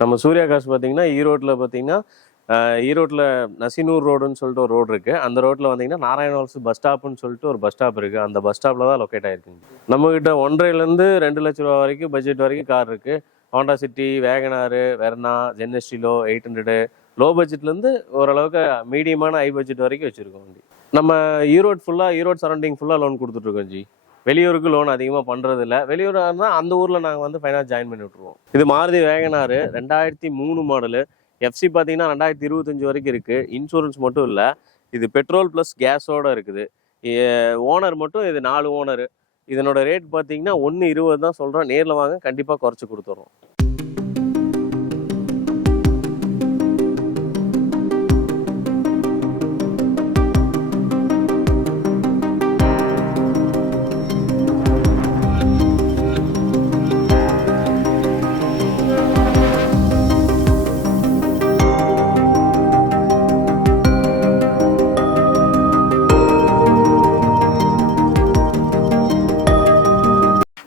நம்ம சூர்யா கார்ஸ் பார்த்தீங்கன்னா ஈரோட்டில் நசினூர் ரோடுன்னு சொல்லிட்டு ஒரு ரோடு இருக்குது. அந்த ரோட்டில் வந்தீங்கன்னா நாராயணவால்ஸ் பஸ் ஸ்டாப்புன்னு சொல்லிட்டு ஒரு பஸ் ஸ்டாப் இருக்குது. அந்த பஸ் ஸ்டாப்பில் தான் லொக்கேட் ஆகிருக்குங்க. நம்மக்கிட்ட 1.5 to 2 லட்ச ரூபா வரைக்கும் பட்ஜெட் வரைக்கும் கார் இருக்குது. Honda City, Wagon R, Verna, Zen Estilo 800, low பட்ஜெட்லேருந்து ஓரளவுக்கு மீடியமான ஹை பட்ஜெட் வரைக்கும் வச்சுருக்கோம் வண்டி. நம்ம ஈரோடு சரௌண்டிங் ஃபுல்லாக லோன் கொடுத்துட்ருக்கோம் ஜி. வெளியூருக்கு லோன் அதிகமாக பண்ணுறது இல்லை. வெளியூராக இருந்தால் அந்த ஊரில் நாங்கள் வந்து ஃபைனான்ஸ் ஜாயின் பண்ணி விட்ருவோம். இது மாருதி வேகனாரு 2003 மாடலு. எஃப்சி பார்த்தீங்கன்னா 2025 வரைக்கும் இருக்குது. இன்சூரன்ஸ் மட்டும் இல்லை, இது பெட்ரோல் ப்ளஸ் கேஸோடு இருக்குது. ஓனர் மட்டும் இது 4 ஓனரு. இதனோட ரேட் பார்த்தீங்கன்னா 1.20 தான் சொல்கிறோம். நேரில் வாங்க, கண்டிப்பாக குறைச்சி கொடுத்துட்றோம்.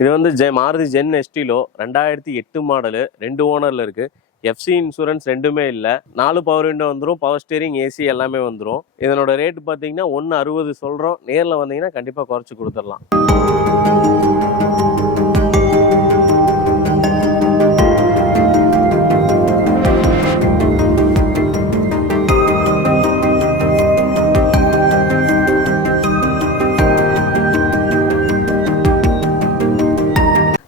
இது வந்து மாருதி ஜென் எஸ்டிலோ 2008 மாடலு, 2 ஓனரில் இருக்குது. எஃப்சி இன்சூரன்ஸ் ரெண்டுமே இல்லை. 4 பவர் விண்டோ வந்துடும், பவர் ஸ்டீரிங், ஏசி எல்லாமே வந்துடும். இதனோட ரேட் பார்த்தீங்கன்னா 1.60 சொல்கிறோம். நேரில் வந்தீங்கன்னா கண்டிப்பாக குறைச்சி கொடுத்துடலாம்.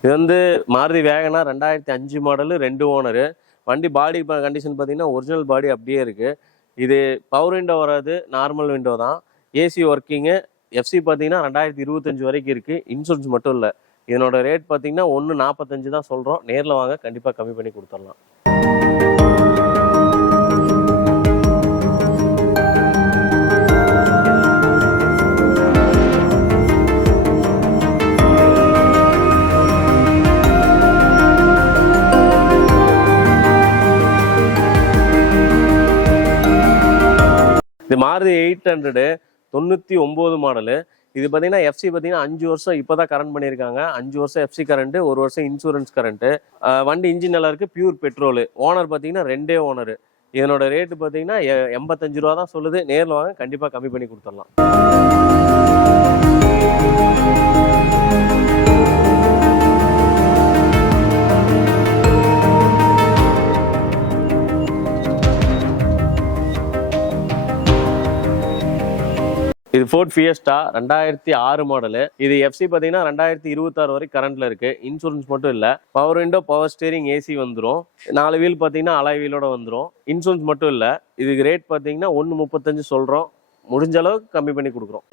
இது வந்து மாருதி வேகனா 2005 மாடலு, 2 ஓனரு. வண்டி பாடி கண்டிஷன் பார்த்தீங்கன்னா ஒரிஜினல் பாடி அப்படியே இருக்குது. இது பவர் விண்டோ வராது, நார்மல் விண்டோ தான். AC working. எஃப்சி பார்த்தீங்கன்னா 2025 வரைக்கும் இருக்குது. இன்சூரன்ஸ் மட்டும் இல்லை. இதனோட ரேட் பார்த்தீங்கன்னா 1.45 தான் சொல்கிறோம். நேரில் வாங்க, கண்டிப்பாக கம்மி பண்ணி கொடுத்துடலாம். இது மாருதி 800 99 மாடலு. இது பார்த்தீங்கன்னா எஃப்சி பார்த்தீங்கன்னா 5 வருஷம் இப்போ தான் கரண்ட் பண்ணியிருக்காங்க. 5 வருஷம் எஃப்சி கரண்ட்டு, 1 வருஷம் இன்சூரன்ஸ் கரண்ட்டு. வண்டி இன்ஜின் நல்லா இருக்குது, பியூர் பெட்ரோலு. ஓனர் பார்த்தீங்கன்னா 2 ஓனரு. இதனோட ரேட்டு பார்த்தீங்கன்னா 85 ரூபா தான் சொல்லுது. நேரில் வாங்க, கண்டிப்பாக கம்மி பண்ணி கொடுத்துடலாம். இது ஃபோர்ட் ஃபியஸ்டா 2006 மாடலு. இது எஃப்சி பார்த்தீங்கன்னா 2026 வரைக்கும் கரண்ட்ல இருக்கு. இன்சூரன்ஸ் மட்டும் இல்லை. Power window, power steering, AC வந்துடும். 4 வீல் பார்த்தீங்கன்னா அலாய் வீலோட வந்துடும். இன்சூரன்ஸ் மட்டும் இல்லை. இதுக்கு ரேட் பார்த்தீங்கன்னா 1.35 சொல்கிறோம். முடிஞ்ச அளவுக்கு கம்மி பண்ணி கொடுக்குறோம்.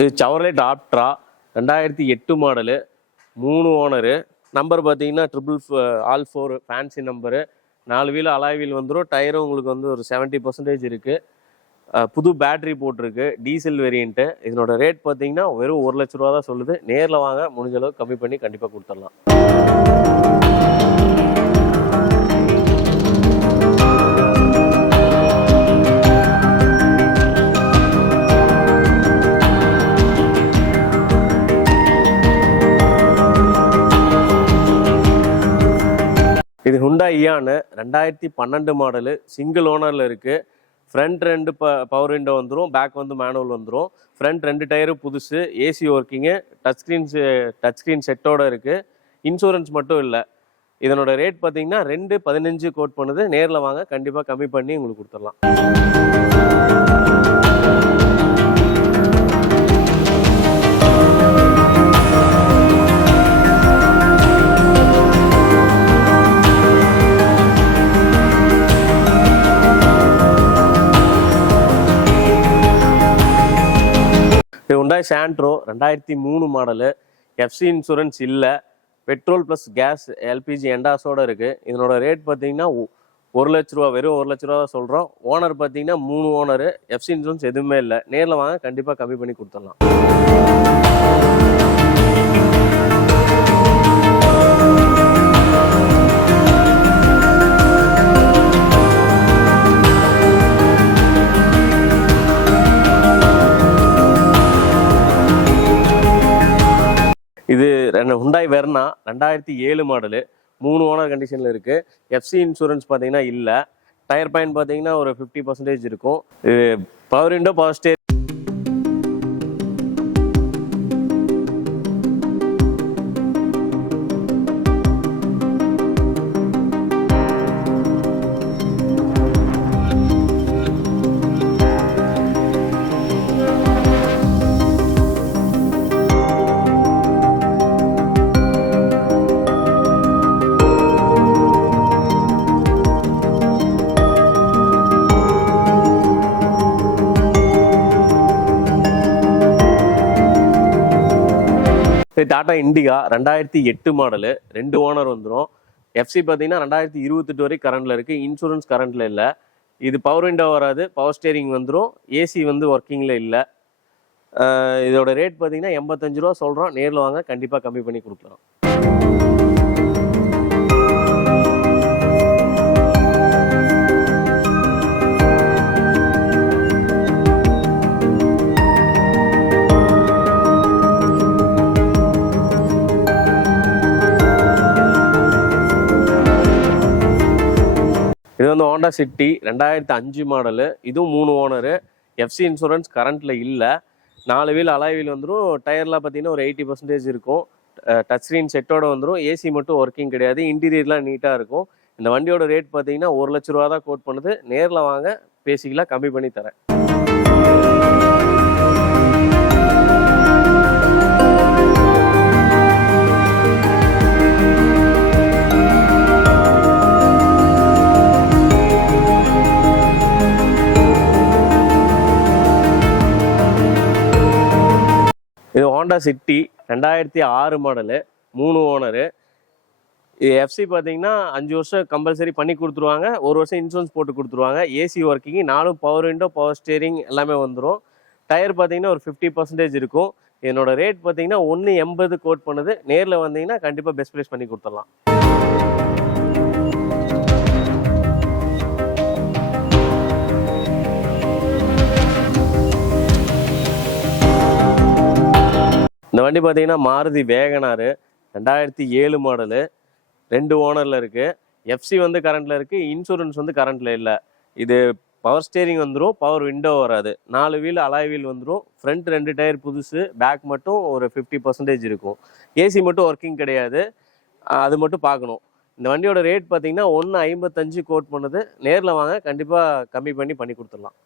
இது Chevrolet Optra 2008 model, 3 owner. Number பார்த்தீங்கன்னா 444 fancy number. 4 wheel alloy wheel வந்துடும். டயரும் உங்களுக்கு வந்து ஒரு 70% இருக்குது. புது பேட்டரி போட்டிருக்கு, டீசல் வேரியண்ட்டு. இதனோட ரேட் பார்த்தீங்கன்னா வெறும் 1 லட்ச ரூபா தான் சொல்லுது. நேரில் வாங்க, முடிஞ்ச அளவுக்கு கம்மி பண்ணி கண்டிப்பாக கொடுத்துடலாம். இது ஹுண்டா இயானு 2012 மாடலு, சிங்கிள் ஓனரில் இருக்குது. ஃப்ரண்ட் 2 பவர் விண்டோ வந்துடும், பேக் வந்து மேனுவல் வந்துடும். ஃப்ரண்ட் 2 டயரு புதுசு, ஏசி ஒர்க்கிங்கு, டச் ஸ்க்ரீன் செட்டோடு இருக்குது. இன்சூரன்ஸ் மட்டும் இல்லை. இதனோட ரேட் பார்த்தீங்கன்னா 2.15 கோட் பண்ணுது. நேரில் வாங்க, கண்டிப்பாக கம்மி பண்ணி உங்களுக்கு கொடுத்துடலாம். Hyundai Santro 2003 model. FC insurance இல்லை. பெட்ரோல் ப்ளஸ் கேஸ் எல்பிஜி எண்டாஸோடு இருக்குது. இதனோட ரேட் பார்த்தீங்கன்னா 1 லட்ச ரூபா, வெறும் 1 லட்ச ரூபா தான் சொல்கிறோம். ஓனர் பார்த்தீங்கன்னா 3 ஓனரு. எஃப்சி இன்சூரன்ஸ் எதுவுமே இல்லை. நேரில் வாங்க, கண்டிப்பாக கம்மி பண்ணி கொடுத்துடலாம். இது ஹுண்டாய் வெர்னா 2007 மாடலு, 3 ஓனர் கண்டிஷனில் இருக்குது. எஃப்சி இன்சூரன்ஸ் பார்த்தீங்கன்னா இல்லை. டயர் பாயிண்ட் பார்த்தீங்கன்னா ஒரு 50% இருக்கும். இது power window, power steering. Tata Indica 2008 model, 2 owner வந்துடும். எஃப்சி பார்த்தீங்கன்னா 2028 வரைக்கும் கரண்டில் இருக்குது. இன்சூரன்ஸ் கரண்டில் இல்லை. இது பவர் விண்டோ வராது, பவர் ஸ்டேரிங் வந்துடும். ஏசி வந்து ஒர்க்கிங்கில் இல்லை. இதோட ரேட் பார்த்தீங்கன்னா 85 ரூபா சொல்கிறோம். நேரில் வாங்க, கண்டிப்பாக கம்மி பண்ணி கொடுக்கலாம். இது வந்து ஹோண்டா சிட்டி 2005 மாடலு, இதுவும் 3 ஓனரு. எஃப்சி இன்சூரன்ஸ் கரண்ட்டில் இல்லை. 4 வீல் அலாய் வீல் வந்துடும். டயர்லாம் பார்த்தீங்கன்னா ஒரு 80% இருக்கும். டச் ஸ்க்ரீன் செட்டோட வந்துடும். ஏசி மட்டும் ஒர்க்கிங் கிடையாது. இன்டீரியர்லாம் நீட்டாக இருக்கும். இந்த வண்டியோட ரேட் பார்த்தீங்கன்னா 1 லட்ச ரூபா தான் கோட் பண்ணுது. நேரில் வாங்க, பேசிக்கலாம், கம்மி பண்ணி தரேன். இது ஹோண்டா சிட்டி 2006 மாடலு, 3 ஓனரு. இது எஃப்சி பார்த்தீங்கன்னா 5 வருஷம் கம்பல்சரி பண்ணி கொடுத்துருவாங்க. 1 வருஷம் இன்சூரன்ஸ் போட்டு கொடுத்துருவாங்க. AC working, 4 power window, power steering எல்லாமே வந்துடும். டயர் பார்த்தீங்கன்னா ஒரு 50% இருக்கும். என்னோட ரேட் பார்த்தீங்கன்னா 180 கோட் பண்ணுது. நேரில் வந்தீங்கன்னா கண்டிப்பாக பெஸ்ட் ப்ரைஸ் பண்ணி கொடுத்துடலாம். இந்த வண்டி பார்த்தீங்கன்னா மாருதி வேகனாரு 2007 மாடலு, 2 ஓனரில் இருக்குது. எஃப்சி வந்து கரண்ட்டில் இருக்குது. இன்சூரன்ஸ் வந்து கரண்ட்டில் இல்லை. இது பவர் ஸ்டேரிங் வந்துடும், பவர் விண்டோ வராது. 4 வீல் அலாய் வீல் வந்துடும். ஃப்ரண்ட் 2 டயர் புதுசு, பேக் மட்டும் ஒரு 50% இருக்கும். ஏசி மட்டும் ஒர்க்கிங் கிடையாது. அது மட்டும் பார்க்கணும். இந்த வண்டியோட ரேட் பார்த்தீங்கன்னா 155 கோட் பண்ணுது. நேரில் வாங்க, கண்டிப்பாக கம்மி பண்ணி கொடுத்துடலாம்.